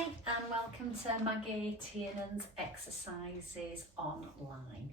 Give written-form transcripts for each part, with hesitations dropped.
Hi and welcome to Maggie Tiernan's Exercises Online.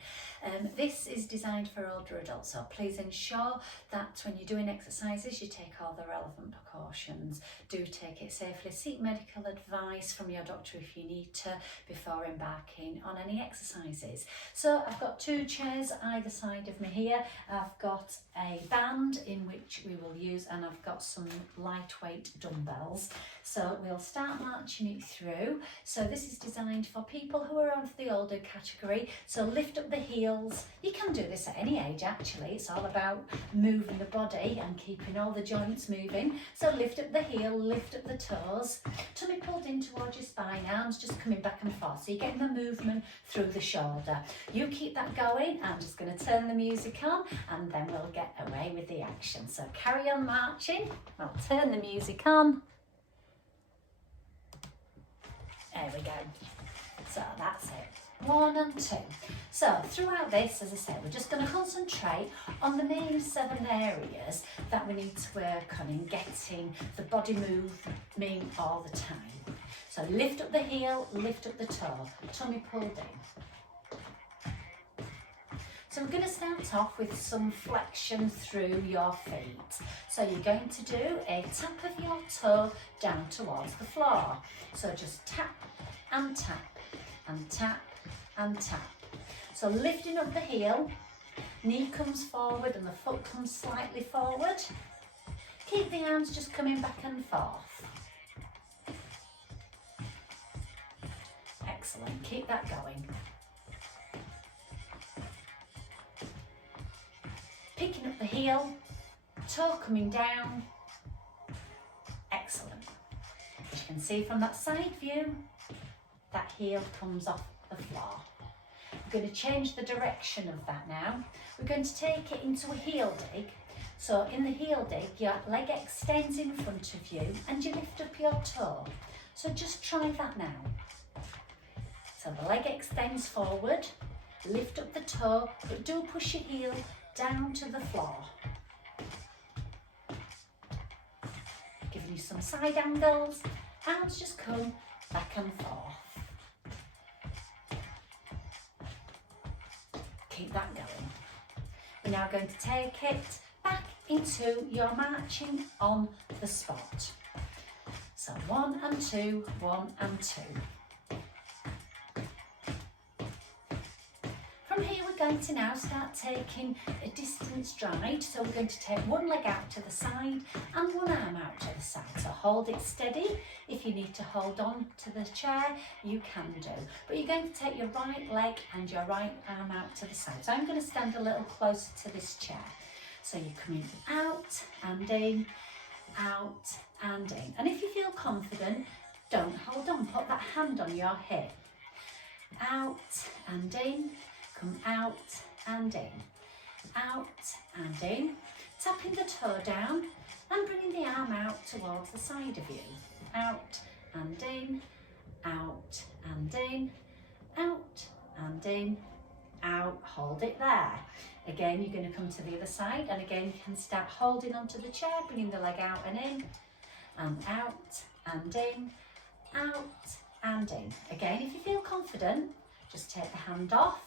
This is designed for older adults, so please ensure that when you're doing exercises you take all the relevant precautions. Do take it safely, seek medical advice from your doctor if you need to before embarking on any exercises. So I've got two chairs either side of me here. I've got a band in which we will use, and I've got some lightweight dumbbells. So we'll start marching it through. So this is designed for people who are of the older category. So lift up the heels. You can do this at any age actually. It's all about moving the body and keeping all the joints moving. So lift up the heel, lift up the toes. Tummy pulled in towards your spine, arms just coming back and forth. So you're getting the movement through the shoulder. You keep that going. I'm just going to turn the music on and then we'll get away with the action. So carry on marching. I'll turn the music on. There we go. So that's it. 1 and 2. So throughout this, as I said, we're just going to concentrate on the main 7 areas that we need to work on in getting the body moving all the time. So lift up the heel, lift up the toe, tummy pulled in. So we're going to start off with some flexion through your feet. So you're going to do a tap of your toe down towards the floor. So just tap and tap and tap and tap. So lifting up the heel, knee comes forward and the foot comes slightly forward. Keep the arms just coming back and forth. Excellent, keep that going. Picking up the heel, toe coming down. Excellent. As you can see from that side view, that heel comes off the floor. We're going to change the direction of that now. We're going to take it into a heel dig. So in the heel dig, your leg extends in front of you and you lift up your toe. So just try that now. So the leg extends forward, lift up the toe, but do push your heel down to the floor. Giving you some side angles, arms just come back and forth. Keep that going. We're now going to take it back into your marching on the spot. So 1 and 2, 1 and 2. From here we're going to now start taking a distance stride. So we're going to take one leg out to the side and one arm out to the side. So hold it steady. If you need to hold on to the chair, you can do. But you're going to take your right leg and your right arm out to the side. So I'm going to stand a little closer to this chair. So you're coming out and in, out and in. And if you feel confident, don't hold on. Put that hand on your hip. Out and in. Come out and in, out and in, tapping the toe down and bringing the arm out towards the side of you. Out and in, out and in, out and in, out, hold it there. Again, you're going to come to the other side and again you can start holding onto the chair, bringing the leg out and in, and out and in, out and in. Again, if you feel confident, just take the hand off.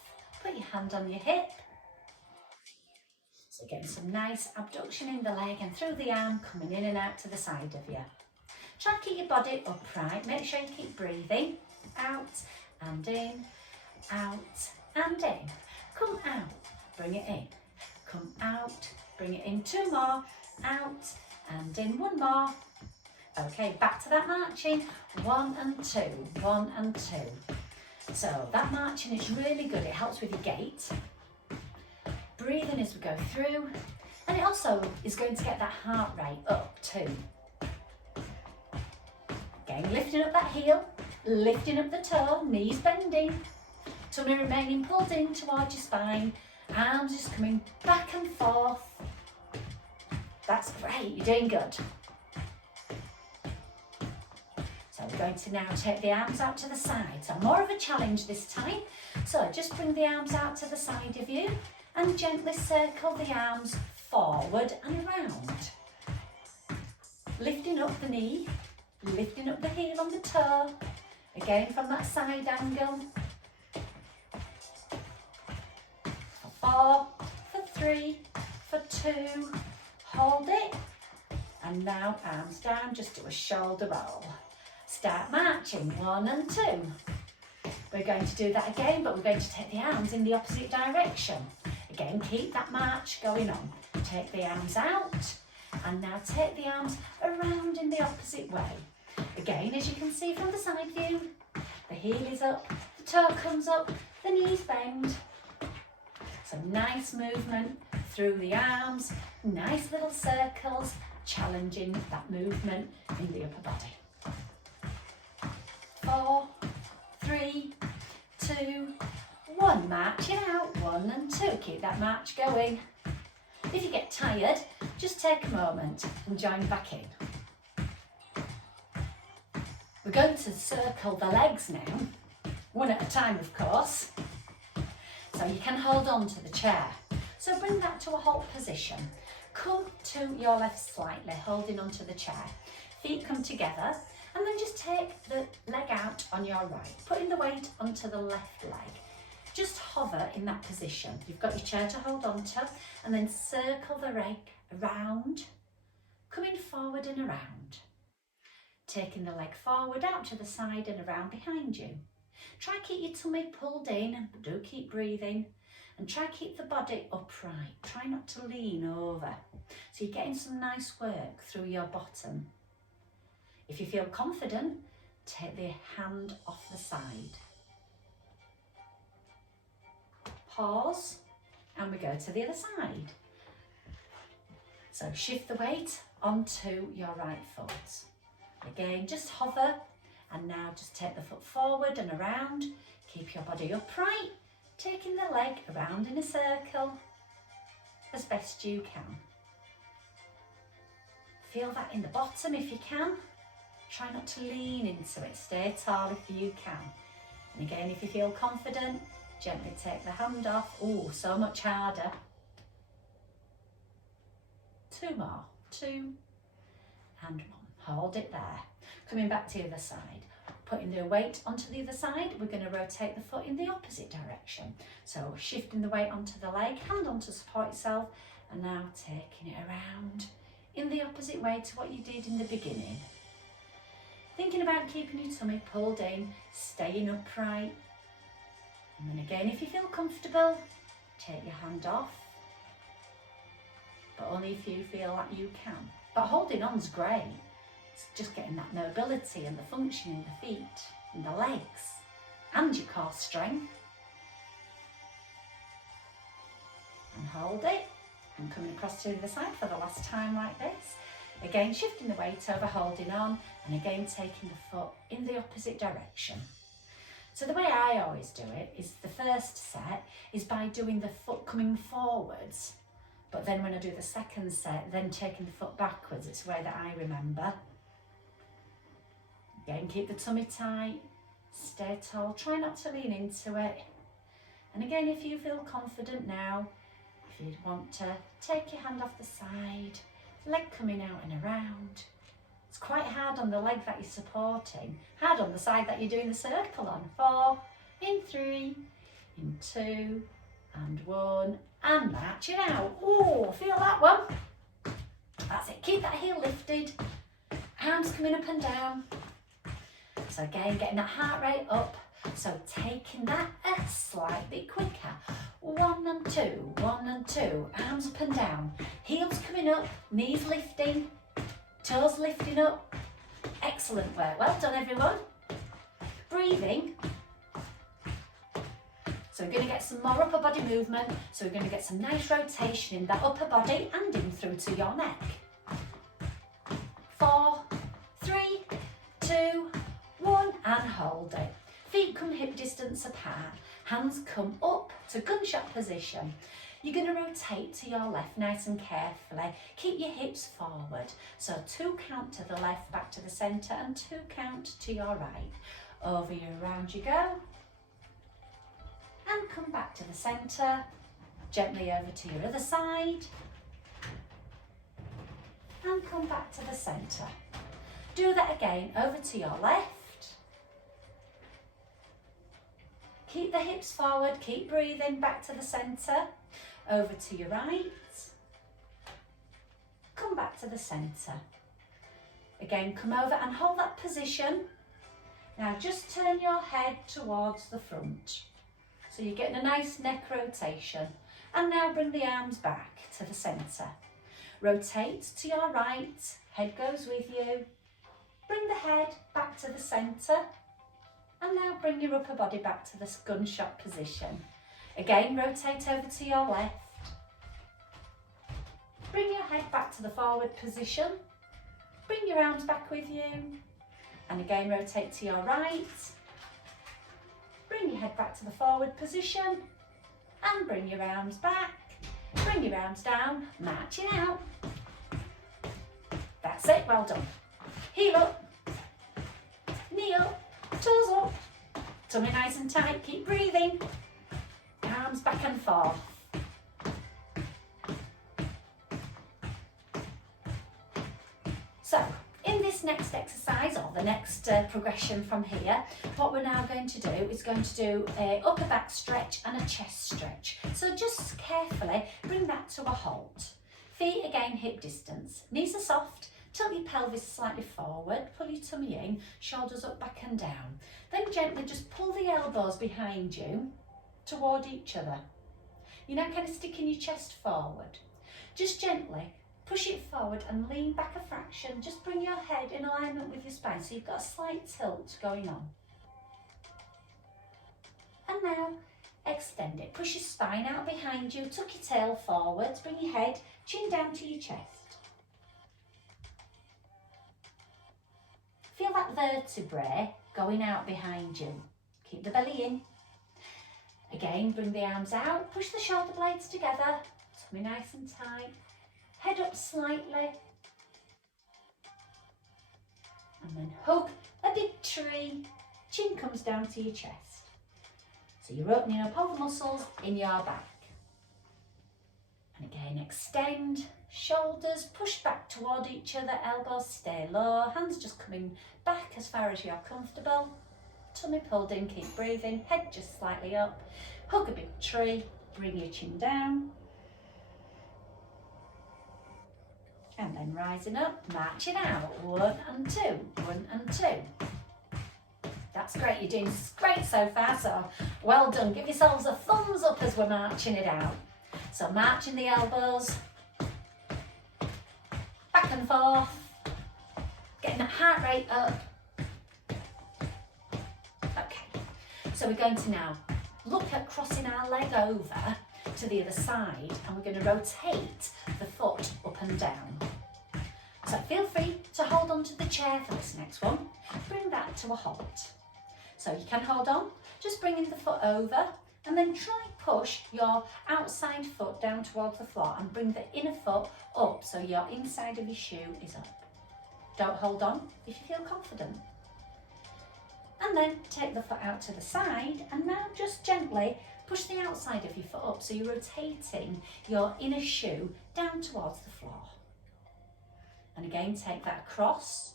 Put your hand on your hip. So getting some nice abduction in the leg and through the arm, coming in and out to the side of you. Try and keep your body upright. Make sure you keep breathing. Out and in, out and in. Come out, bring it in. Come out, bring it in. 2 more. Out and in. 1 more. Okay, back to that marching. 1 and 2, 1 and 2. So that marching is really good. It helps with your gait, breathing as we go through, and it also is going to get that heart rate up too. Again, lifting up that heel, lifting up the toe, knees bending, tummy remaining pulled in towards your spine, arms just coming back and forth. That's great, you're doing good. So we're going to now take the arms out to the side. So more of a challenge this time. So just bring the arms out to the side of you and gently circle the arms forward and around. Lifting up the knee, lifting up the heel on the toe, again from that side angle. For 4, for 3, for 2, hold it, and now arms down, just do a shoulder roll. Start marching, 1 and 2. We're going to do that again, but we're going to take the arms in the opposite direction. Again, keep that march going on. Take the arms out, and now take the arms around in the opposite way. Again, as you can see from the side view, the heel is up, the toe comes up, the knees bend. So nice movement through the arms, nice little circles, challenging that movement in the upper body. 4, 3, 2, 1. March it out, 1 and 2. Keep that march going. If you get tired, just take a moment and join back in. We're going to circle the legs now, one at a time of course. So you can hold on to the chair. So bring that to a halt position. Come to your left slightly, holding onto the chair. Feet come together, and then just take the leg out on your right, putting the weight onto the left leg. Just hover in that position. You've got your chair to hold on to, and then circle the leg around, coming forward and around. Taking the leg forward, out to the side and around behind you. Try keep your tummy pulled in, but do keep breathing. And try keep the body upright. Try not to lean over. So you're getting some nice work through your bottom. If you feel confident, take the hand off the side. Pause, and we go to the other side. So shift the weight onto your right foot. Again, just hover, and now just take the foot forward and around. Keep your body upright, taking the leg around in a circle as best you can. Feel that in the bottom if you can. Try not to lean into it, stay tall if you can. And again, if you feel confident, gently take the hand off. Oh, so much harder. 2 more, 2 and 1. Hold it there. Coming back to the other side. Putting the weight onto the other side, we're going to rotate the foot in the opposite direction. So shifting the weight onto the leg, hand on to support yourself, and now taking it around in the opposite way to what you did in the beginning. Thinking about keeping your tummy pulled in, staying upright. And then again, if you feel comfortable, take your hand off, but only if you feel like you can. But holding on's great. It's just getting that mobility and the function in the feet and the legs and your core strength. And hold it, and coming across to the other side for the last time like this. Again, shifting the weight over, holding on, and again taking the foot in the opposite direction. So the way I always do it is the first set is by doing the foot coming forwards, but then when I do the second set, then taking the foot backwards. It's the way that I remember. Again, keep the tummy tight, stay tall, try not to lean into it. And again, if you feel confident now, if you want to take your hand off the side, leg coming out and around. It's quite hard on the leg that you're supporting, hard on the side that you're doing the circle on. 4, in 3, in 2, and 1, and march it out. Oh, feel that one? That's it, keep that heel lifted, arms coming up and down. So again, getting that heart rate up, so taking that a slight bit quicker. 1 and 2, 1 and 2, arms up and down, heels coming up, knees lifting, toes lifting up. Excellent work, well done everyone. Breathing. So we're going to get some more upper body movement, so we're going to get some nice rotation in that upper body and in through to your neck. 4, 3, 2, 1, and hold it. Feet come hip distance apart, hands come up to gunshot position. You're going to rotate to your left nice and carefully. Keep your hips forward. So 2 count to the left, back to the centre, and 2 count to your right. Over you, around you go. And come back to the centre. Gently over to your other side. And come back to the centre. Do that again, over to your left. Keep the hips forward, keep breathing, back to the centre. Over to your right. Come back to the centre. Again, come over and hold that position. Now just turn your head towards the front. So you're getting a nice neck rotation. And now bring the arms back to the centre. Rotate to your right, head goes with you. Bring the head back to the centre. And now bring your upper body back to this gunshot position. Again, rotate over to your left. Bring your head back to the forward position. Bring your arms back with you. And again, rotate to your right. Bring your head back to the forward position. And bring your arms back. Bring your arms down, marching out. That's it, well done. Heel up, knee up, toes up. Tummy nice and tight, keep breathing. Arms back and forth. So, in this next exercise, or the next progression from here, what we're now going to do is going to do a upper back stretch and a chest stretch. So just carefully bring that to a halt. Feet again hip distance, knees are soft, tilt your pelvis slightly forward, pull your tummy in, shoulders up, back and down. Then gently just pull the elbows behind you toward each other. You're now kind of sticking your chest forward. Just gently push it forward and lean back a fraction. Just bring your head in alignment with your spine so you've got a slight tilt going on. And now extend it. Push your spine out behind you, tuck your tail forwards, bring your head, chin down to your chest. Feel that vertebrae going out behind you. Keep the belly in. Again, bring the arms out, push the shoulder blades together, tummy nice and tight. Head up slightly. And then hug a big tree. Chin comes down to your chest. So you're opening up all the muscles in your back. And again, extend, shoulders push back toward each other, elbows stay low, hands just coming back as far as you're comfortable. Tummy pulled in, keep breathing, head just slightly up. Hug a big tree, bring your chin down. And then rising up, marching out, 1 and 2, 1 and 2. That's great, you're doing great so far, so well done. Give yourselves a thumbs up as we're marching it out. So marching the elbows, back and forth, getting that heart rate up. Okay, so we're going to now look at crossing our leg over to the other side, and we're going to rotate the foot up and down. So feel free to hold on to the chair for this next one. Bring that to a halt. So you can hold on, just bringing the foot over, and then try push your outside foot down towards the floor and bring the inner foot up so your inside of your shoe is up. Don't hold on if you feel confident. And then take the foot out to the side, and now just gently push the outside of your foot up so you're rotating your inner shoe down towards the floor. And again, take that across.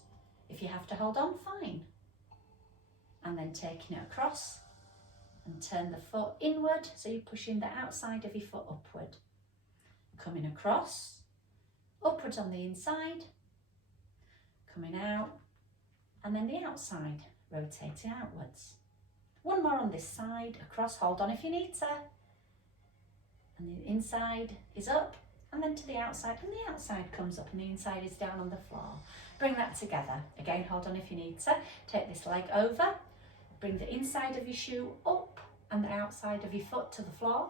If you have to hold on, fine. And then taking it across and turn the foot inward so you're pushing the outside of your foot upward. Coming across, upwards on the inside, coming out, and then the outside, rotating outwards. One more on this side, across, hold on if you need to. And the inside is up, and then to the outside, and the outside comes up and the inside is down on the floor. Bring that together. Again, hold on if you need to. Take this leg over, bring the inside of your shoe up and the outside of your foot to the floor.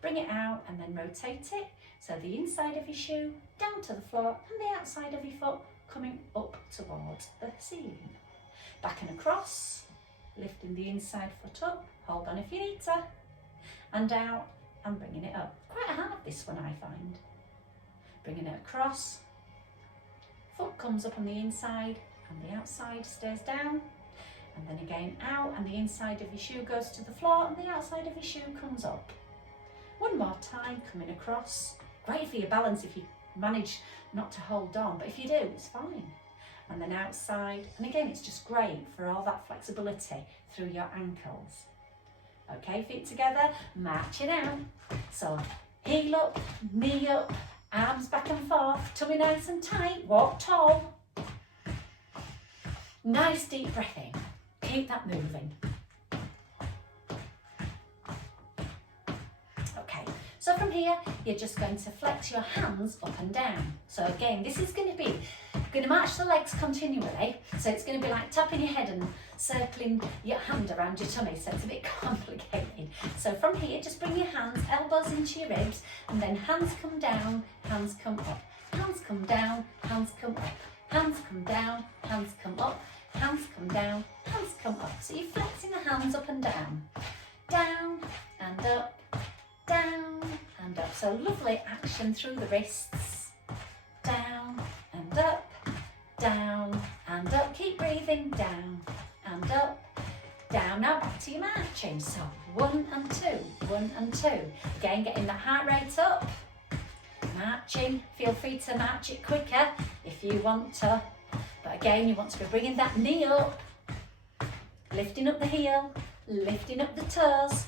Bring it out and then rotate it. So the inside of your shoe down to the floor and the outside of your foot coming up towards the ceiling. Back and across, lifting the inside foot up. Hold on if you need to. And out and bringing it up. Quite hard this one, I find. Bringing it across. Foot comes up on the inside and the outside stays down. And then again out, and the inside of your shoe goes to the floor and the outside of your shoe comes up. One more time, coming across. Great for your balance if you manage not to hold on, but if you do, it's fine. and then outside. And again, it's just great for all that flexibility through your ankles. Okay, feet together, marching out. So heel up, knee up, arms back and forth, tummy nice and tight, walk tall. Nice deep breath in. Keep that moving. Okay, so from here, you're just going to flex your hands up and down. So again, this is going to march the legs continually. So it's going to be like tapping your head and circling your hand around your tummy. So it's a bit complicated. So from here, just bring your hands, elbows into your ribs, and then hands come down, hands come up. Hands come down, hands come up. Hands come down, hands come up. Hands come down, hands come up. So you're flexing the hands up and down. Down and up, down and up. So lovely action through the wrists. Down and up, down and up. Keep breathing, down and up, down. Now back to your marching. So 1 and 2, 1 and 2. Again, getting that heart rate up. Marching, feel free to march it quicker if you want to. But again, you want to be bringing that knee up, lifting up the heel, lifting up the toes.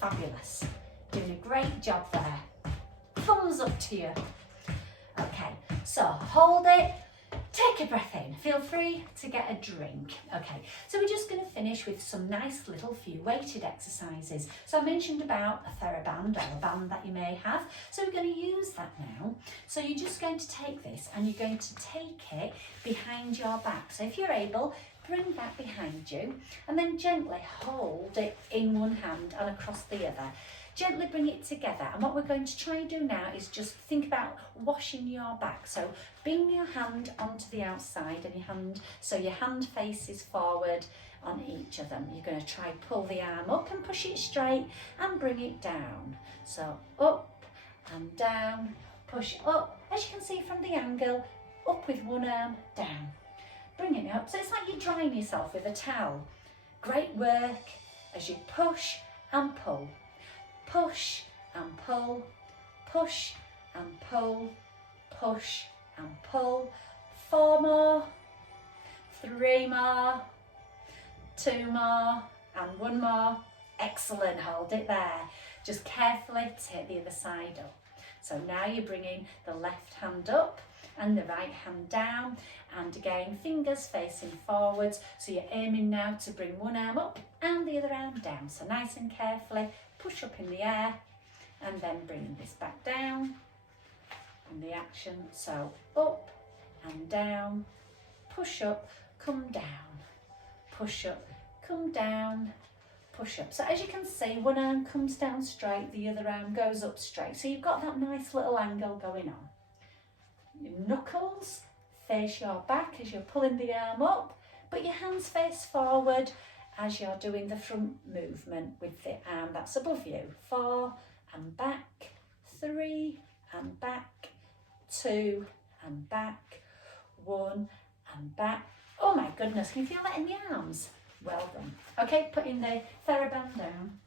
Fabulous. Doing a great job there. Thumbs up to you. Okay, so hold it. Take a breath in. Feel free to get a drink. Okay, so we're just going to finish with some nice little few weighted exercises. So I mentioned about a TheraBand or a band that you may have. So we're going to use that now. So you're just going to take this and you're going to take it behind your back. So if you're able, bring that behind you and then gently hold it in one hand and across the other. Gently bring it together, and what we're going to try and do now is just think about washing your back. So bring your hand onto the outside and your hand, so your hand faces forward on each of them. You're going to try pull the arm up and push it straight and bring it down. So up and down, push up, as you can see from the angle, up with one arm, down. Bring it up, so it's like you're drying yourself with a towel. Great work as you push and pull. Push and pull, push and pull, push and pull. 4 more, 3 more, 2 more and 1 more. Excellent, hold it there. Just carefully take the other side up. So now you're bringing the left hand up and the right hand down, and again fingers facing forwards, so you're aiming now to bring one arm up and the other arm down. So nice and carefully push up in the air and then bring this back down and the action. So up and down, push up, come down, push up, come down, push up. So as you can see, one arm comes down straight, the other arm goes up straight. So you've got that nice little angle going on. Your knuckles face your back as you're pulling the arm up, but your hands face forward as you're doing the front movement with the arm that's above you. 4 and back, 3 and back, 2 and back, 1 and back. Oh my goodness, can you feel that in the arms? Well done. Okay, putting the TheraBand down.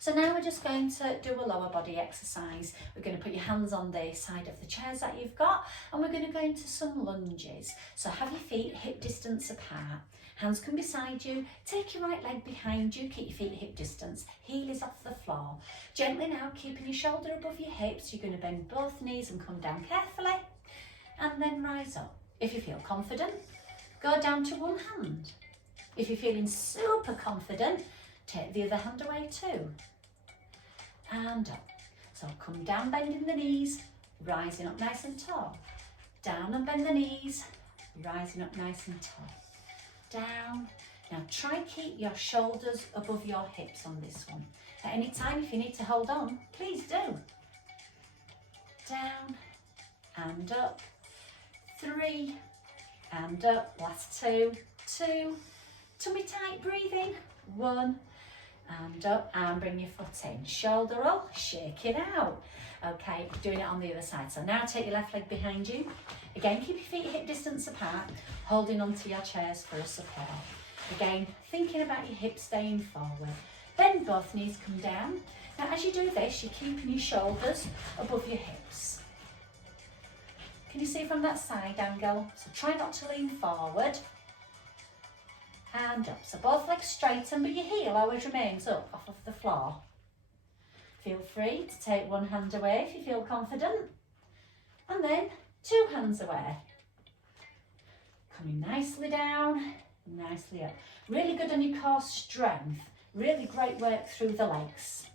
So now we're just going to do a lower body exercise. We're going to put your hands on the side of the chairs that you've got, and we're going to go into some lunges. So have your feet hip distance apart. Hands come beside you, take your right leg behind you, keep your feet hip distance, heel is off the floor. Gently now, keeping your shoulder above your hips, you're going to bend both knees and come down carefully, and then rise up. If you feel confident, go down to one hand. If you're feeling super confident, take the other hand away too. And up. So come down, bending the knees, rising up nice and tall. Down and bend the knees, rising up nice and tall. Down. Now try keep your shoulders above your hips on this one. At any time, if you need to hold on, please do. Down and up. 3 and up. Last 2. 2. Tummy tight, breathing. 1 and up, and bring your foot in. Shoulder up, shake it out. Okay, doing it on the other side. So now take your left leg behind you. Again, keep your feet hip distance apart, holding onto your chairs for a support. Again, thinking about your hips staying forward. Bend both knees, come down. Now as you do this, you're keeping your shoulders above your hips. Can you see from that side angle? So try not to lean forward. And up. So both legs straighten, but your heel always remains up off of the floor. Feel free to take one hand away if you feel confident. And then 2 hands away. Coming nicely down, nicely up. Really good on your core strength. Really great work through the legs.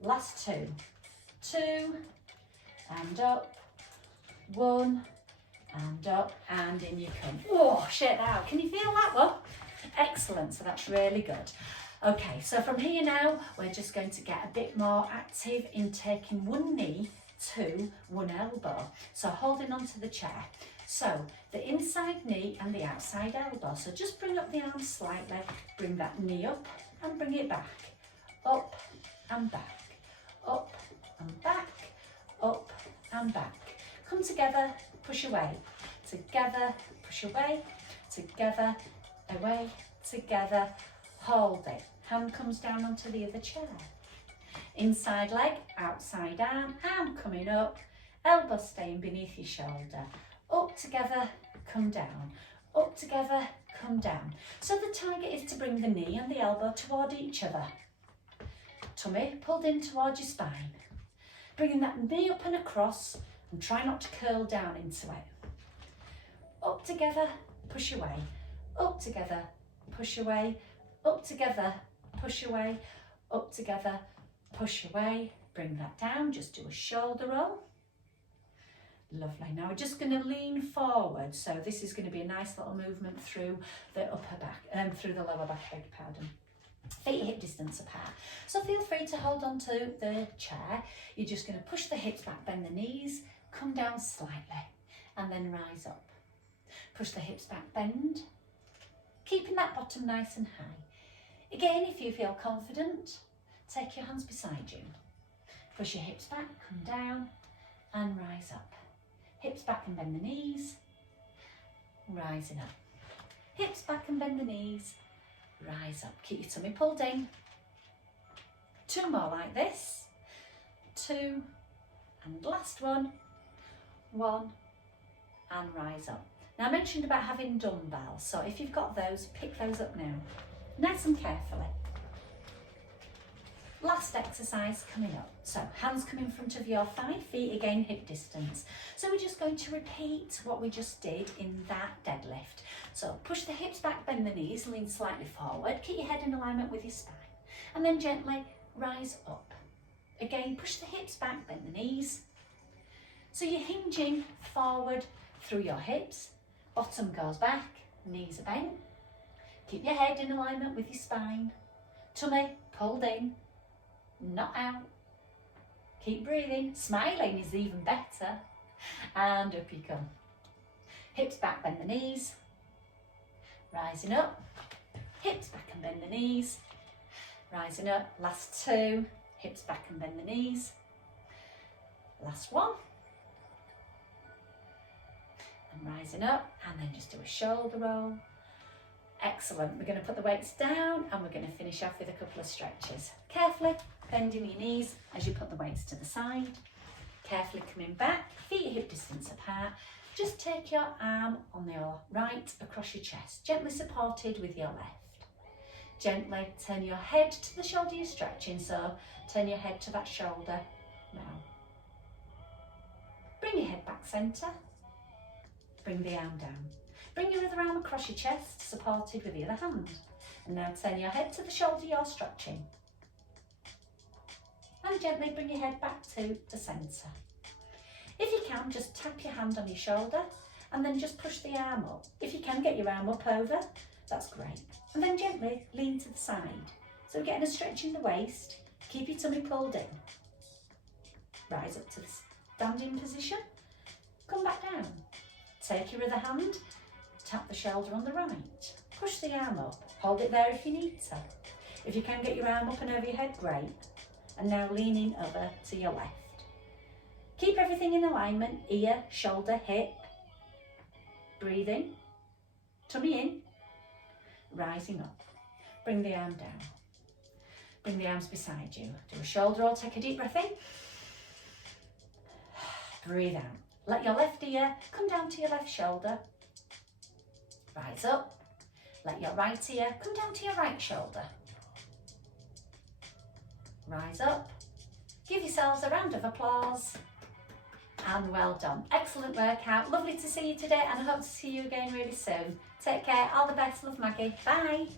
Last 2. 2, and up. 1, and up, and in you come. Oh, shake that out. Can you feel that one? Excellent, so that's really good. Okay, so from here now, we're just going to get a bit more active in taking one knee to one elbow. So holding onto the chair. So the inside knee and the outside elbow. So just bring up the arms slightly, bring that knee up and bring it back. Up and back, up and back, up and back. Come together, push away, together, push away, together, away, together, hold it. Hand comes down onto the other chair. Inside leg, outside arm coming up, elbow staying beneath your shoulder. Up together, come down, up together, come down. So the target is to bring the knee and the elbow toward each other. Tummy pulled in towards your spine. Bringing that knee up and across, and try not to curl down into it. Up together, push away. Up together, push away. Up together, push away. Up together, push away. Bring that down, just do a shoulder roll. Lovely. Now we're just going to lean forward. So this is going to be a nice little movement through the upper back, through the lower back, I beg your pardon. Feet hip distance apart. So feel free to hold on to the chair. You're just going to push the hips back, bend the knees, come down slightly, and then rise up. Push the hips back, bend, keeping that bottom nice and high. Again, if you feel confident, take your hands beside you. Push your hips back, come down, and rise up. Hips back and bend the knees, rising up. Hips back and bend the knees, rise up. Keep your tummy pulled in. 2 more like this. 2, and last one. 1, and rise up. Now I mentioned about having dumbbells, so if you've got those, pick those up now, nice and carefully. Last exercise coming up. So hands come in front of your thigh, feet again hip distance. So we're just going to repeat what we just did in that deadlift. So push the hips back, bend the knees, lean slightly forward, keep your head in alignment with your spine, and then gently rise up. Again, push the hips back, bend the knees. So you're hinging forward through your hips, bottom goes back, knees are bent. Keep your head in alignment with your spine, tummy pulled in, not out. Keep breathing, smiling is even better, and up you come. Hips back, bend the knees, rising up, hips back and bend the knees, rising up. Last 2, hips back and bend the knees, last 1. And rising up, and then just do a shoulder roll. Excellent. We're going to put the weights down and we're going to finish off with a couple of stretches. Carefully bending your knees as you put the weights to the side. Carefully coming back, feet hip distance apart. Just take your arm on your right across your chest, gently supported with your left. Gently turn your head to the shoulder you're stretching, so turn your head to that shoulder now. Bring your head back centre. Bring the arm down. Bring your other arm across your chest, supported with the other hand. And now turn your head to the shoulder you're stretching. And gently bring your head back to the centre. If you can, just tap your hand on your shoulder and then just push the arm up. If you can get your arm up over, that's great. And then gently lean to the side. So we're getting a stretch in the waist. Keep your tummy pulled in. Rise up to the standing position. Come back down. Take your other hand, tap the shoulder on the right. Push the arm up. Hold it there if you need to. If you can get your arm up and over your head, great. And now leaning over to your left. Keep everything in alignment, ear, shoulder, hip. Breathing, tummy in, rising up. Bring the arm down. Bring the arms beside you. Do a shoulder roll, take a deep breath in. Breathe out. Let your left ear come down to your left shoulder. Rise up. Let your right ear come down to your right shoulder. Rise up. Give yourselves a round of applause. And well done. Excellent workout. Lovely to see you today, and I hope to see you again really soon. Take care. All the best. Love, Maggie. Bye.